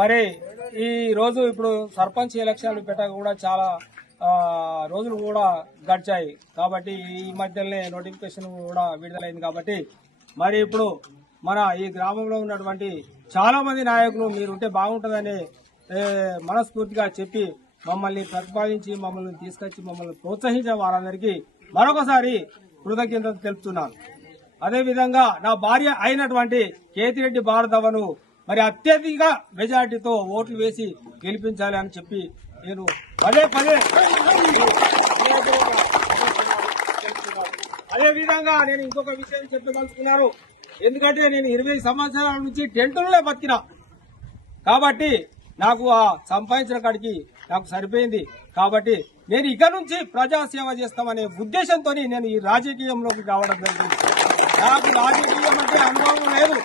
మరి ఈ రోజు ఇప్పుడు సర్పంచ్ ఎలక్షన్లు పెట్టక కూడా చాలా రోజులు కూడా గడిచాయి. కాబట్టి ఈ మధ్యలోనే నోటిఫికేషన్ కూడా విడుదలైంది కాబట్టి మరి ఇప్పుడు మన ఈ గ్రామంలో ఉన్నటువంటి చాలామంది నాయకులు మీరు ఉంటే బాగుంటుందని మనస్ఫూర్తిగా చెప్పి మమ్మల్ని ప్రతిపాదించి మమ్మల్ని తీసుకొచ్చి మమ్మల్ని ప్రోత్సహించిన వారందరికీ మరొకసారి కృతజ్ఞతలు తెలుపుతున్నాను. అదేవిధంగా నా భార్య అయినటువంటి కేతిరెడ్డి భారతవను మరి అత్యధిక మెజార్టీతో ఓట్లు వేసి గెలిపించాలి అని చెప్పి నేను పదే పదే అదేవిధంగా నేను ఇంకొక విషయం చెప్పదలుచుకున్నాను ఎందుకంటే నేను ఇరవై సంవత్సరాల నుంచి టెంటులే బతికినా. కాబట్టి నాకు ఆ సంపాదించిన కాడికి నాకు సరిపోయింది. కాబట్టి నేను ఇక నుంచి ప్రజాసేవ చేస్తామనే ఉద్దేశంతో నేను ఈ రాజకీయంలోకి రావడం జరిగింది. నాకు రాజకీయం అంటే అనుభవం లేదు.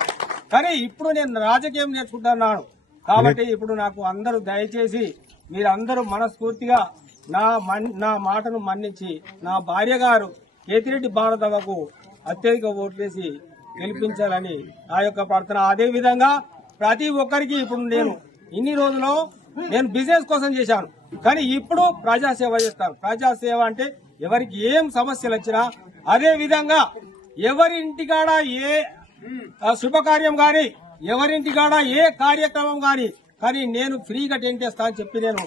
కానీ ఇప్పుడు నేను రాజకీయం నేర్చుకుంటున్నాను. కాబట్టి ఇప్పుడు నాకు అందరూ దయచేసి మీరందరూ మనస్ఫూర్తిగా నా నా మాటను మన్నించి నా భార్య గారు కేతిరెడ్డి భారతవకు అత్యధిక ఓట్లేసి గెలిపించాలని నా యొక్క ప్రార్థన. అదే విధంగా ప్రతి ఒక్కరికి ఇప్పుడు నేను ఇన్ని రోజులు నేను బిజినెస్ కోసం చేశాను. కానీ ఇప్పుడు ప్రజాసేవ చేస్తాను. ప్రజాసేవ అంటే ఎవరికి ఏం సమస్యలు వచ్చినా అదే విధంగా ఎవరి ఇంటికాడ ఏ శుభకార్యం గాని ఎవరింటికాడ ఏ కార్యక్రమం గాని కానీ నేను ఫ్రీగా టెంట్ వేస్తా అని చెప్పి నేను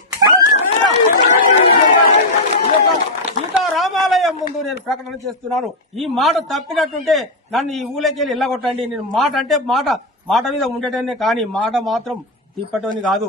సీతారామాలయం ముందు నేను ప్రకటన చేస్తున్నాను. ఈ మాట తప్పినట్టుంటే నన్ను ఈ ఊళ్ళకి వెళ్ళి వెళ్ళగొట్టండి నేను మాట అంటే మాట మాట మీద ఉండేటనే కానీ మాట మాత్రం తిప్పటని కాదు.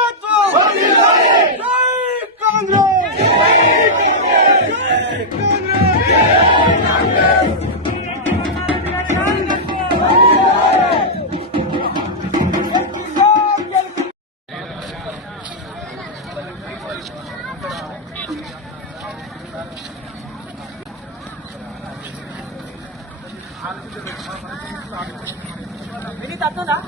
Ini tato dah.